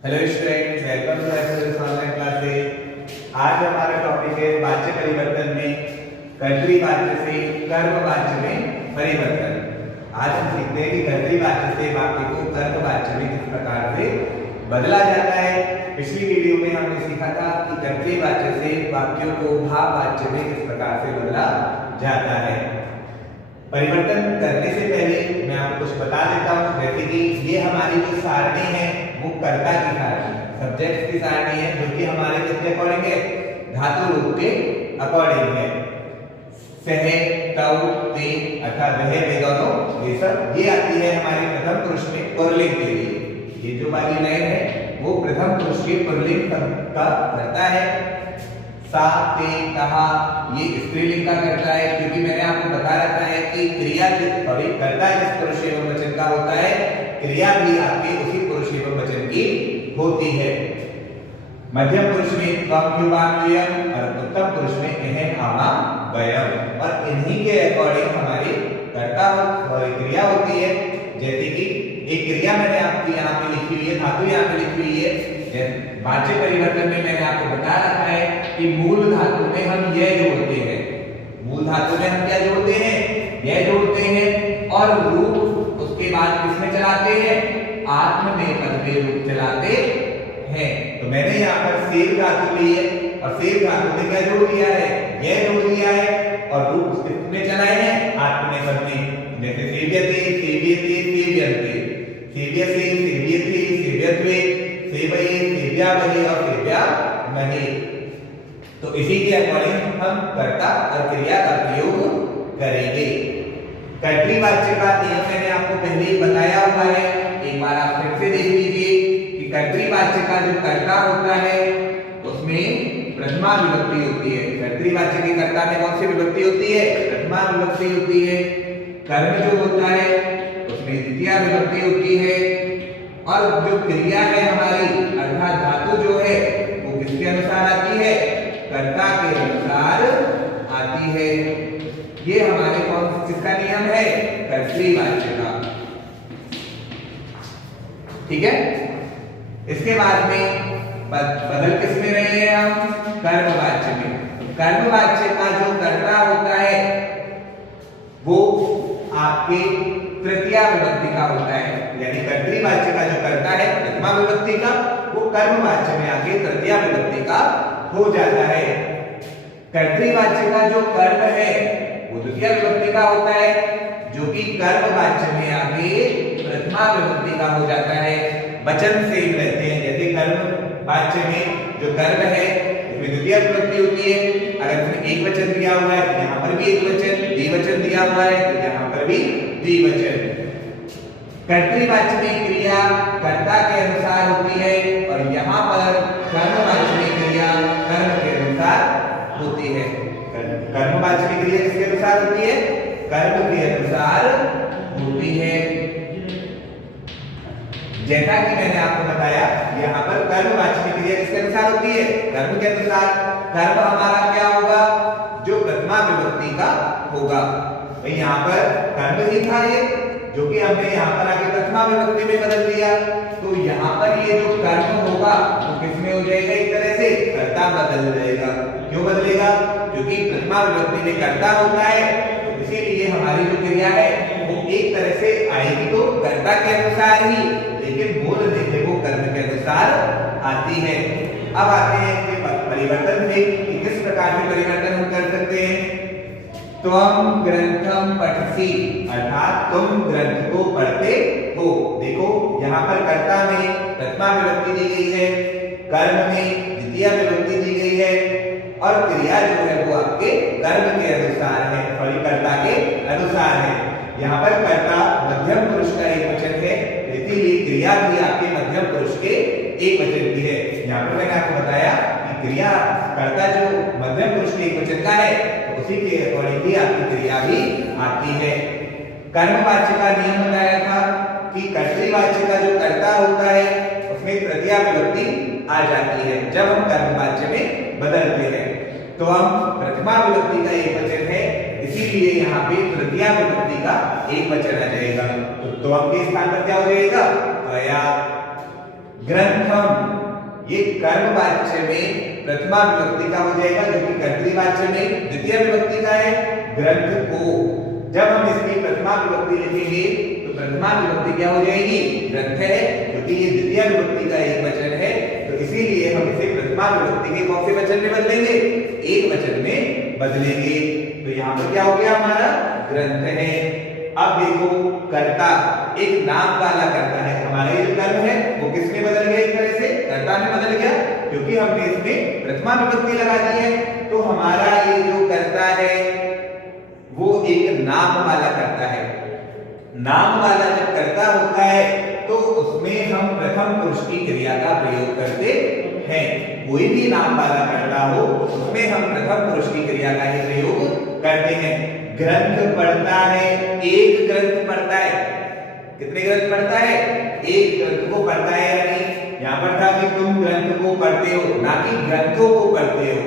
Hello students, welcome to SS online classes. आज हमारा topic है वाच्य परिवर्तन में कर्तृवाच्य से कर्मवाच्य में परिवर्तन। आज हम सीखते हैं कि कर्तृवाच्य से वाक्य को कर्मवाच्य में किस प्रकार से बदला जाता है। पिछली वीडियो में हमने सीखा था कि कर्तृवाच्य से वाक्यों को भाववाच्य में किस प्रकार से बदला जाता है। परिवर्तन करने से पहले मैं आपको कुछ बता देता हूँ, जैसे कि ये हमारी जो सारणी है वो कर्ता की सारणी, सब्जेक्ट की सारणी है, जो कि हमारे किसके अकॉर्डिंग है, धातु रूप के अकॉर्डिंग है। सह, तव, ते अर्थात वह, वे दोनों, ये सब ये आती है हमारे प्रथम पुरुष में पुल्लिंग के लिए। ये जो वाली लाइन है वो प्रथम पुरुष के पुल्लिंग का करता है। सा, ते, कहा ये स्त्रीलिंग का करता है, क्योंकि मैंने आपको बता रखा है कि क्रिया कर्ता जिस पुरुष एवं वचन का होता है, क्रिया भी आपके उसी पुरुष एवं वचन की होती है। मध्यम पुरुष में त्वम, युवाम, युयम और उत्तम पुरुष में अहम, आवाम, वयम, और इन्हीं के अकॉर्डिंग हमारी कर्ता और क्रिया होती है। जैसे कि एक क्रिया मैंने आपकी यहाँ पे लिखी हुई है, धातु यहाँ पे लिखी हुई है। वाच्य परिवर्तन में मैंने आपको बता रखा है कि मूल धातु में हम यह जोड़ते हैं, मूल धातु में हम क्या जोड़ते हैं, यह जोड़ते हैं, और रूप उसके बाद किसमें चलाते हैं, आत्म में पद में रूप चलाते हैं। तो मैंने यहाँ पर सेव धातु ली है और सेव धातु में क्या जोड़ दिया है, यह जोड़ दिया है, और रूप किसमें चलाए हैं, आत्म में पद में। जैसे सेव्यते, सेव्यते, सेव्यन्ते, सेव्यसे, सेव्यते, सेव्यत्वे, सेवये, सेव्यावहे और सेव्यामहे। तो इसी के अकॉर्डिंग हम कर्ता और क्रिया का प्रयोग करेंगे। कर्तृवाच्य का नियम मैंने आपको पहले ही बताया हुआ है, एक बार आप फिर से देख लीजिए कि कर्तृवाच्य का जो कर्ता होता है उसमें प्रथमा विभक्ति होती है। कर्तृवाच्य के कर्ता में कौन सी विभक्ति होती है, प्रथमा विभक्ति होती है। कर्म जो होता है उसमें द्वितीय विभक्ति होती है, और जो क्रिया है हमारी अर्थात धातु जो है वो किसके अनुसार आती है, कर्ता के अनुसार आती है। ये हमारे कौन किसका नियम है, कर्तृवाच्य का। ठीक है। इसके बाद में बदल किस में रहे हैं हम, कर्मवाच्य में। कर्मवाच्य का जो कर्ता होता है वो आपके तृतीया विभक्ति का होता है, यानी कर्तृवाच्य का जो कर्ता है प्रथमा विभक्ति का, वो कर्मवाच्य में आके तृतीया विभक्ति का हो जाता है। कर्तृवाच्य का जो कर्म है वो द्वितीय विभक्ति का होता है, जो कि कर्मवाच्य में आके प्रथमा विभक्ति का हो जाता है। वचन से ही रहते हैं, जैसे कर्मवाच्य में जो कर्म है उसमें द्वितीय विभक्ति होती है। अगर इसमें एक वचन दिया हुआ है तो यहाँ पर भी एक वचन, द्विवचन दिया हुआ है तो यहाँ पर भी द्विवचन। कर्तृवाच्य में क्रिया कर्ता के अनुसार होती है, और यहाँ पर कर्मवाच्य में क्रिया कर्म के अनुसार होती है। कर्मवाच्य में क्रिया किसके अनुसार होती है, कर्म के अनुसार होती है। जैसा कि मैंने आपको बताया, यहाँ पर कर्मवाच्य में क्रिया किसके अनुसार होती है, कर्म के अनुसार। कर्म हमारा क्या होगा, जो प्रथमा विभक्ति का होगा। भाई यहाँ पर कर्म ही था ये, जो कि हमने यहाँ पर आके प्रथमा विभक्ति में बदल दिया, तो यहाँ पर ये जो कर्म होगा वो किसमें हो जाएगा, एक तरह से कर्ता बदल जाएगा। क्यों बदलेगा, क्योंकि प्रथमा विभक्ति में कर्ता होता है, तो इसीलिए हमारी जो क्रिया है वो एक तरह से आएगी तो कर्ता के अनुसार ही, लेकिन मूल देखे वो कर्म के अनुसार आती है। अब आते हैं इसके परिवर्तन से कि किस प्रकार के परिवर्तन हम कर सकते हैं। त्वम ग्रंथम पठसि, अर्थात तुम ग्रंथ को पढ़ते हो। देखो यहाँ पर कर्ता में प्रथमा विभक्ति दी गई है, कर्म में द्वितीय विभक्ति दी गई है, और क्रिया जो है वो आपके कर्म के अनुसार है, सॉरी कर्ता के अनुसार है। यहाँ पर कर्ता मध्यम पुरुष का एक वचन है, इसीलिए क्रिया भी आपके मध्यम पुरुष के एक वचन की है। यहाँ पर मैंने आपको बताया कि क्रिया कर्ता जो मध्यम पुरुष के एक वचन का है, तो उसी के अकॉर्डिंग ही आपकी क्रिया भी आती है। कर्मवाच्य का नियम बताया था कि कर्तृवाच्य का जो कर्ता होता है उसमें तृतीया विभक्ति आ जाती है जब हम कर्मवाच्य में बदलते हैं। तो हम प्रथमा विभक्ति का एक वचन है, इसीलिए यहाँ पे तृतीया विभक्ति का एक वचन आ जाएगा। तो हम के स्थान पर क्या हो जाएगा, त्वया। ग्रंथम ये कर्मवाच्य में प्रथमा विभक्ति का हो जाएगा, जो कि कर्तृवाच्य में द्वितीय विभक्ति का है। ग्रंथ को जब हम इसकी प्रथमा विभक्ति लिखेंगे तो प्रथमा विभक्ति क्या हो जाएगी? ग्रंथ है, क्योंकि ये द्वितीय विभक्ति का एक वचन है, तो इसीलिए हम इसे प्रथमा विभक्ति के कौन से वचन में बदलेंगे? एक वचन में बदलेंगे। तो यहाँ पर क्या हो गया? हमारा ग्रंथ है। अब देखो, कर्ता एक नाम वाला कर्ता है। हमारा ये जो कर्म है वो किसमें बदल गया? एक तरह से कर्ता में बदल गया, क्योंकि हमने इसमें प्रथमा विभक्ति लगा दी है। तो हमारा ये जो कर्ता है वो एक नाम वाला कर्ता है। नाम वाला जब कर्ता होता है तो उसमें हम प्रथम पुरुष की क्रिया का प्रयोग करते हैं। कोई भी नाम वाला कर्ता हो उसमें हम प्रथम पुरुष की क्रिया का ही प्रयोग करते हैं। ग्रंथ पढ़ता है, एक ग्रंथ पढ़ता है। कितने ग्रंथ पढ़ता है? एक ग्रंथ को पढ़ता है। यानी यहाँ पर था कि तुम ग्रंथ को पढ़ते हो, ना कि ग्रंथों को पढ़ते हो।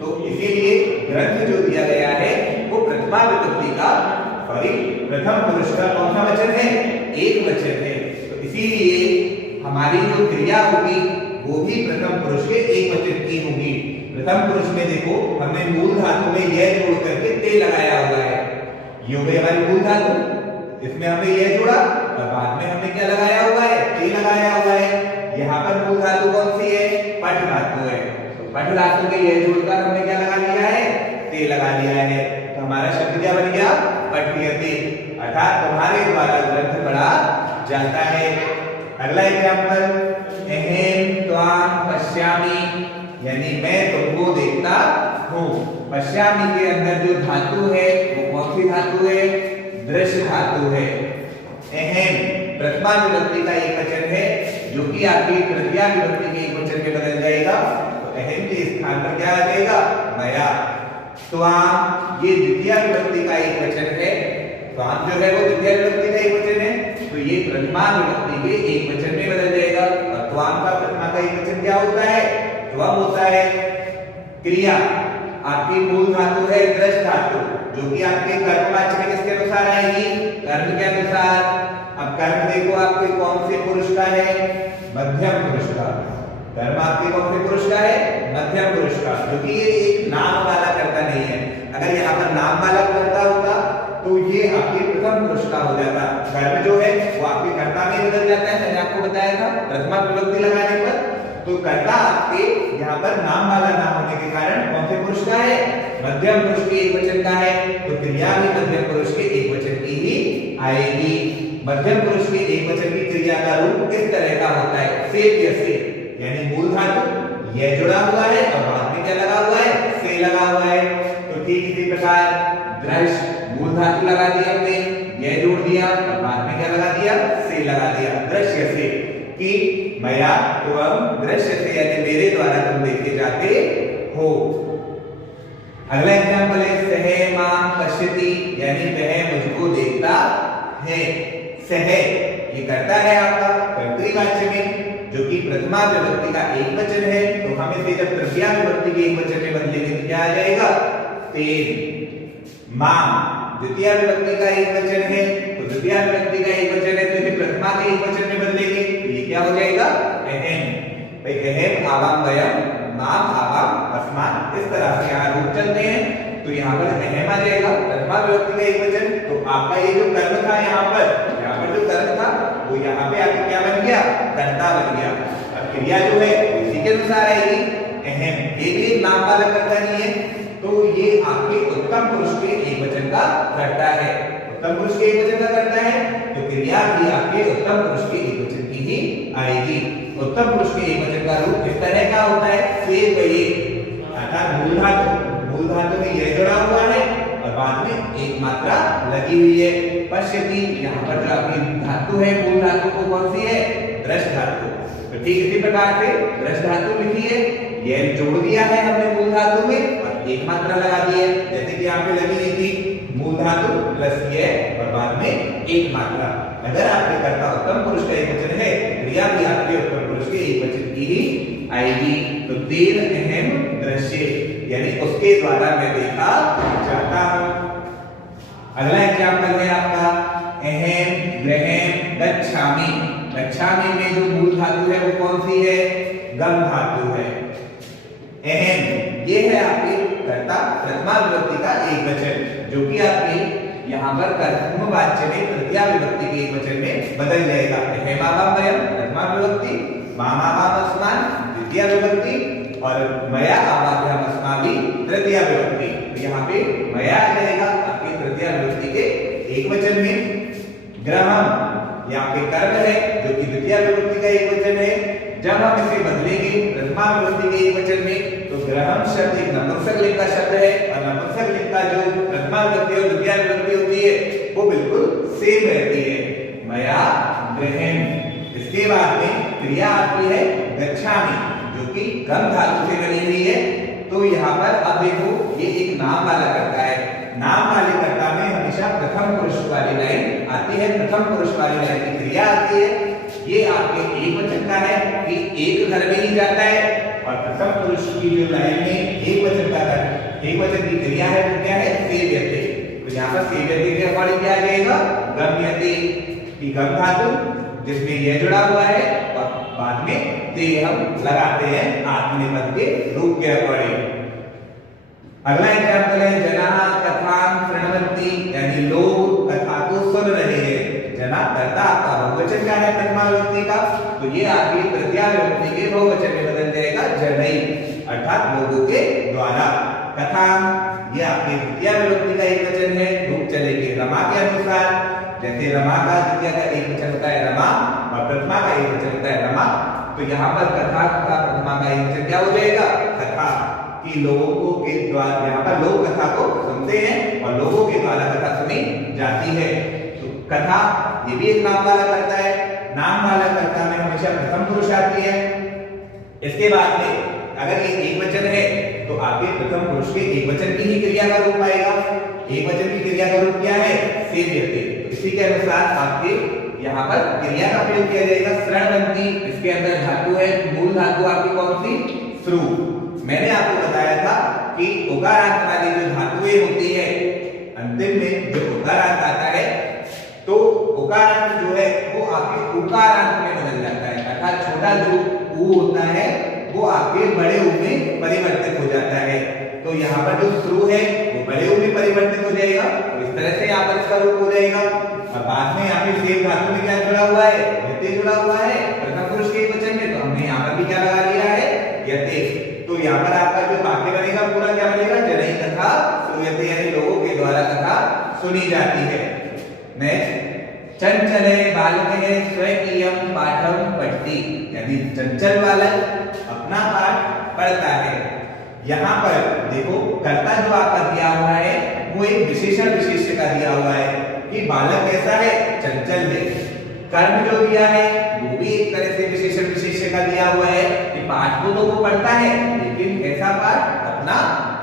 तो इसीलिए ग्रंथ जो दिया गया है वो प्रथमा विभक्ति का प्रथम पुरुष का कौन सा वचन है? एक वचन है। तो इसीलिए हमारी जो क्रिया होगी वो भी प्रथम पुरुष के एक वचन की होगी। प्रथम पुरुष में देखो, हमने मूल धातु में यह जोड़ करके ते लगाया हुआ है। ये हो गई हमारी मूल धातु, इसमें हमने यह जोड़ा और बाद में हमने क्या लगाया हुआ है? ते लगाया हुआ है। यहाँ पर मूल धातु कौन सी है? पठ धातु है। तो पठ धातु के यह जोड़कर हमने क्या लगा लिया है? ते लगा लिया है। तो हमारा शब्द क्या बन गया? पठ्यते, अर्थात तुम्हारे द्वारा ग्रंथ पढ़ा जाता है। अगला एग्जांपल, अहम त्वाम पश्यामि, यानी मैं तुमको देखता हूँ। पश्यामि के अंदर जो धातु है वो कौन सी धातु है? दृश्य धातु है। अहम प्रथमा विभक्ति का एक वचन है, जो कि आपकी तृतीया विभक्ति के एक वचन में बदल जाएगा। तो अहम के स्थान पर क्या आ जाएगा? मया। त्वाम ये द्वितीय विभक्ति का एक वचन है। त्वाम जो है वो द्वितीय विभक्ति का एक वचन है, तो ये प्रथमा विभक्ति के एक वचन में बदल जाएगा। और त्वाम का प्रथमा का एक वचन क्या होता है? त्वम होता है। क्रिया आपकी मूल धातु है दृश्य धातु, जो कि आपके कर्मवाच्य में किसके अनुसार आएगी? कर्म के अनुसार। अब कर्म देखो आपके कौन से पुरुष का है? मध्यम पुरुष का। कर्म आपके कौन से पुरुष का है? मध्यम पुरुष का, क्योंकि ये एक नाम वाला कर्ता नहीं है। अगर यहाँ पर नाम वाला कर्ता होता तो ये आपके प्रथम पुरुष का हो जाता। कर्म जो है वो आपके कर्ता में बदल जाता है, मैंने आपको बताया था प्रथमा विभक्ति लगाने पर। तो कर्ता आपके यहाँ पर नाम वाला ना होने के कारण कौन से पुरुष का है? मध्यम पुरुष के एक वचन का है। तो क्रिया भी मध्यम पुरुष के एक वचन की ही आएगी। मध्यम पुरुष के एक वचन की क्रिया का रूप किस तरह का होता है? से जैसे, यानी मूल धातु यह जुड़ा हुआ है और बाद में क्या लगा हुआ है? से लगा हुआ है। तो ठीक इसी प्रकार दृश्य मूल धातु लगा दी हमने, यह जोड़ दिया और बाद में क्या लगा दिया? से लगा दिया। दृश्य से कि मया एवं दृश्य से, यानी मेरे द्वारा तुम देखे जाते हो। अगला एग्जांपल है, सह मां पश्यति, यानी वह मुझको देखता है। सह ये करता है आपका कर्तृवाच्य में, जो कि प्रथमा विभक्ति का एक वचन है। तो हम इसे जब तृतीया विभक्ति के एक वचन में बदलेंगे तो क्या आ जाएगा? तेन। मां द्वितीय विभक्ति का एक वचन है, तो द्वितीय विभक्ति का एक वचन है, तो इसे प्रथमा के एक वचन में बदलेंगे तो ये क्या हो जाएगा? अहम। भाई अहम आवाम वयम माम आवाम अस्मान, इस तरह से यहाँ रूप चलते हैं। तो यहाँ पर अहम आ जाएगा, प्रथमा विभक्ति का एक वचन। तो आपका ये जो कर्म था यहाँ पर जो कर्म था वो यहाँ पे आपका क्या बन गया? कर्ता बन गया। अब क्रिया जो है इसी के अनुसार आएगी। अहम ये भी एक नाम वाला कर्ता नहीं है, तो ये आपके उत्तम पुरुष के एक वचन का कर्ता है। उत्तम पुरुष के एक वचन का करता है, तो क्रिया भी आपके उत्तम पुरुष के एक वचन की ही आएगी। उत्तम पुरुष के एक वचन का रूप इस तरह का होता है, से ये, अर्थात मूल धातु में यह जुड़ा हुआ है और बाद में एक मात्रा लगी हुई है। पश्यति यहाँ पर जो आपकी धातु है मूल धातु को कौन सी है? दृश्य धातु। तो ठीक इसी प्रकार से दृश्य धातु लिखी है, यह जोड़ दिया है हमने मूल धातु में और एक मात्रा लगा दी है, जैसे कि यहाँ पे लगी हुई थी मूल धातु प्लस यह और बाद में एक मात्रा। अगर आपके कर्ता उत्तम पुरुष का एक वचन है, क्रिया भी आपके उत्तम पुरुष के एक वचन की ही आएगी। तो तेन अहम दृश्य, यानी उसके द्वारा मैं देखा जाता हूं। अगला एग्जांपल है आपका अहम ग्रहम गच्छामि। गच्छामि में जो मूल धातु है वो वो कौन सी है? गम धातु है। अहम, ये है आपके कर्ता प्रथमा विभक्ति का एक वचन, जो कि आपके यहाँ पर कर्मवाच्य में तृतीया विभक्ति के एक वचन में बदल जाएगा। अहमावामयम प्रथमा विभक्ति, मामावामस्मान् द्वितीया विभक्ति और मया आवाभ्यामस्माभि तृतीया विभक्ति। तो यहाँ पे मया आ जाएगा आपके तृतीया विभक्ति के एक वचन में। ग्रहम ये आपके कर्म है, जो कि द्वितीया विभक्ति का एक वचन है। जब हम इसे बदलेंगे प्रथमा विभक्ति के एक वचन में, तो ग्रहम शब्द एक नपुंसक लिंग का शब्द है, और नपुंसक लिंग का जो प्रथमा विभक्ति और द्वितीया विभक्ति होती है वो बिल्कुल सेम रहती है, मया ग्रहण। इसके बाद में क्रिया आती है गच्छामि, जो कि गम धातु से बनी हुई है। तो यहाँ पर अब देखो, ये एक नाम वाला कर्ता है। नाम वाले कर्ता में हमेशा प्रथम पुरुष वाली लाइन आती है। प्रथम पुरुष वाली लाइन की क्रिया आती है। ये आपके एक वचन का है कि एक घर में ही जाता है, और प्रथम पुरुष की जो लाइन में एक वचन का एक वचन की क्रिया है वो क्या है? सेव्यते। तो यहाँ पर सेव्यते के अकॉर्डिंग क्या आ जाएगा? गम्यते की गम धातु, जिसमें यह जुड़ा हुआ है, और बाद में ते हम लगाते हैं आत्मनेपद के रूप के अकॉर्डिंग। अगला एग्जाम्पल है जनाः कथां शृण्वन्ति, यानी लोग कथा को सुन रहे हैं। जना कर्ता आपका बहुवचन का है प्रथमा विभक्ति का, तो ये आपकी तृतीया विभक्ति के बहुवचन में बदल जाएगा जनैः, अर्थात लोगों के द्वारा। कथा ये आपकी द्वितीया विभक्ति का एक वचन है। रूप चलेंगे रमा के अनुसार, जैसे रमा का द्वितीया का एक वचन होता है रमा, और प्रथमा का एक वचन होता है रमा। तो यहाँ पर कथा का प्रथमा का एक वचन क्या हो जाएगा? कथा। कि लोगों के द्वारा, यहाँ पर लोग कथा को सुनते हैं और लोगों के द्वारा कथा सुनी जाती है। तो कथा ये भी एक नाम वाला कर्ता है। नाम वाला कर्ता में हमेशा प्रथम पुरुष आती है। इसके बाद में अगर ये एक वचन है तो आपके प्रथम पुरुष के एक वचन की ही क्रिया का रूप आएगा। एक वचन की क्रिया का रूप क्या है? सेव्यते। इसी के अनुसार आपके यहाँ पर क्रिया का प्रयोग किया जाएगा शृण्वन्ति। इसके अंदर धातु है, मूल धातु आपकी कौन सी? श्रु। मैंने आपको बताया था कि उकारांत वाली जो धातुएं होती है, अंतिम में जो उकारांत आता है, तो उकारांत जो है वो आपके उकारांत में बदल जाता है। अर्थात छोटा जो ऊ होता है वो आपके बड़े ऊ में परिवर्तित हो जाता है। तो यहाँ पर जो श्रु है वो बड़े ऊ में परिवर्तित हो जाएगा। तो इस तरह से यहाँ पर इसका रूप हो जाएगा। और बाद में यहाँ पे सेम धातु में क्या जुड़ा हुआ है? यते जुड़ा हुआ है प्रथम पुरुष के एक वचन में, तो हमने यहाँ पर भी क्या लगा लिया है? यते। तो यहाँ पर आपका जो वाक्य बनेगा पूरा क्या बनेगा? जनैः कथा श्रूयते, यानी लोगों के द्वारा कथा सुनी जाती है। नेक्स्ट, चंचले बालकः स्वकीयं पाठं पठति, यानी चंचल बालक अपना पाठ पढ़ता है। यहाँ पर देखो कर्ता जो आपका दिया हुआ है वो एक विशेषण विशेष्य का दिया हुआ है कि बालक कैसा है? चंचल है। कर्म जो दिया है वो भी एक तरह से विशेषण विशेष्य का दिया हुआ है कि पाठ को तो वो पढ़ता है, लेकिन कैसा पाठ? अपना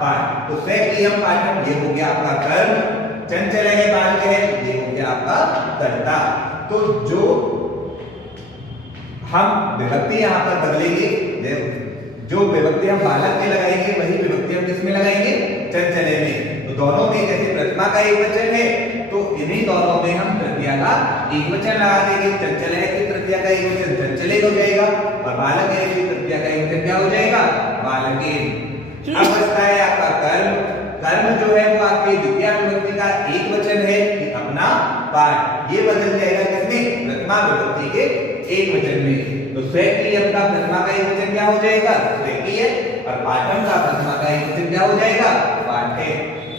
पाठ। तो स्वकीयं पाठं ये हो गया आपका कर्म, चंचल है बालक है ये हो गया आपका कर्ता। तो जो हम विभक्ति यहाँ पर बदलेंगे, जो विभक्ति हम बालक में लगाएंगे वही विभक्ति हम किसमें लगाएंगे? चंचले में। तो दोनों में जैसे प्रथमा का एक वचन है तो इन्हीं दोनों में हम तृतीया का एक वचन लगा देंगे। चंचल है कि तृतीया का एक वचन चंचले हो जाएगा, और बालक है कि तृतीया का एक वचन क्या हो जाएगा? बालकेन। अब बचता है आपका कर्म। कर्म जो है वो आपकी द्वितीया विभक्ति का एक वचन है कि अपना पाठ। ये बदल जाएगा किसमें? प्रथमा विभक्ति के एक वचन में। तो स्वकीयं का प्रथमा का एक वचन क्या हो जाएगा? स्वकीय, और पाठम का प्रथमा का एक वचन क्या हो जाएगा? पाठे।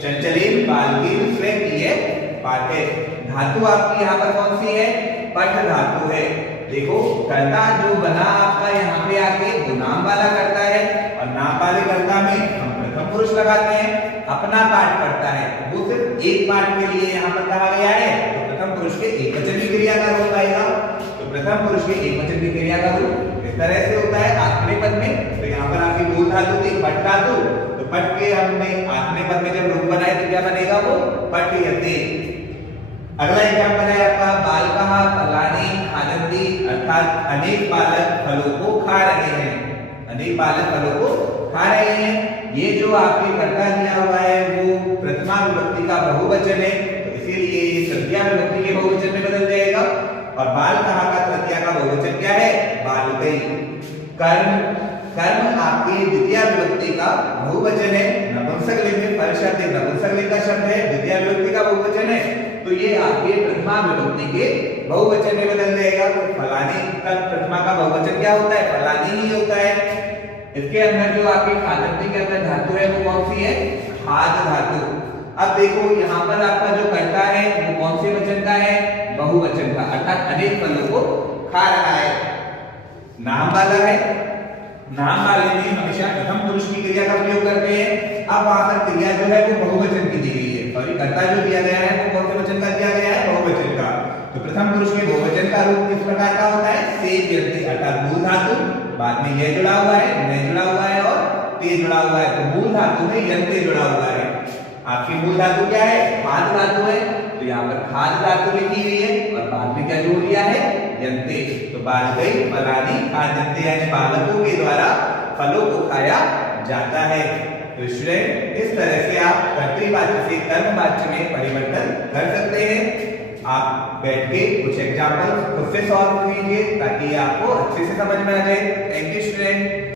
चंचलेन बालकेन स्वकीय पाठे। धातु आपकी यहाँ पर कौन सी है? पठ धातु है। देखो कर्ता जो बना आपका यहाँ पे आके वो नाम वाला करता है, और नाम वाले कर्ता में हम प्रथम पुरुष लगाते हैं। अपना पाठ पढ़ता है, वो सिर्फ एक पाठ के लिए यहाँ पर कहा गया है। तो प्रथम पुरुष के एक वचन की क्रिया का रूप आएगा। तो प्रथम पुरुष के एक वचन की क्रिया का रूप इस तरह से होता है आत्मनेपद में। तो यहाँ पर आपकी मूल धातु थी पठ धातु, तो पठ के हमने आत्मनेपद में जब रूप बनाए तो क्या बनेगा? वो पठयते। अगला एग्जाम्पल है आपका बालकः फलानि खादन्ति, अर्थात अनेक बालक फलों को खा रहे हैं। अनेक बालक फलों को खा रहे हैं। ये जो आपके कर्ता दिया हुआ है वो प्रथमा विभक्ति का बहुवचन है, तो इसीलिए ये तृतीया विभक्ति के बहुवचन में बदल जाएगा। और बालकः का तृतीया का बहुवचन क्या है? बालकैः। कर्म कर्म आपके द्वितीय विभक्ति का बहुवचन है। नपुंसक लिंग में पर शब्द नपुंसक लिंग का शब्द है, द्वितीय विभक्ति का बहुवचन है, तो ये आपके प्रथमा विभक्ति के बहुवचन में बदल जाएगा। तो फलानी का प्रथमा का बहुवचन क्या होता है? फलानी ही होता है। इसके अंदर जो आपकी खादंती के अंदर धातु है वो कौन सी है? खाद धातु। अब देखो यहाँ पर आपका जो कर्ता है वो कौन से वचन का है? बहुवचन का, अर्थात अनेक फलों को खा रहा है। नाम वाला है, नाम वाले में हमेशा प्रथम पुरुष की क्रिया का प्रयोग करते हैं। अब वहां पर क्रिया जो है वो बहुवचन की दी गई है, और कर्ता जो दिया गया है वो कौन से वचन का दिया गया है? बहुवचन का। तो प्रथम पुरुष के बहुवचन का रूप किस प्रकार का होता है? से यन्ते, अर्थात मूल धातु, बाद में ये जुड़ा हुआ है, ने जुड़ा हुआ है और ते जुड़ा हुआ है। तो मूल धातु में यन्ते जुड़ा हुआ है। आपकी मूल धातु क्या है? खाद धातु है, तो यहाँ पर खाद धातु लिखी हुई है और बाद में क्या जोड़ दिया है? यन्ते। तो बात गई फलानी खाद्यन्ते, यानी बालकों के द्वारा फलों को खाया जाता है। तो स्टूडेंट इस तरह से आप कर्तृवाच्य से कर्मवाच्य में परिवर्तन कर सकते हैं। आप बैठ के कुछ एग्जाम्पल खुद से सॉल्व कीजिए ताकि आपको अच्छे से समझ में आ जाए। Thank you student.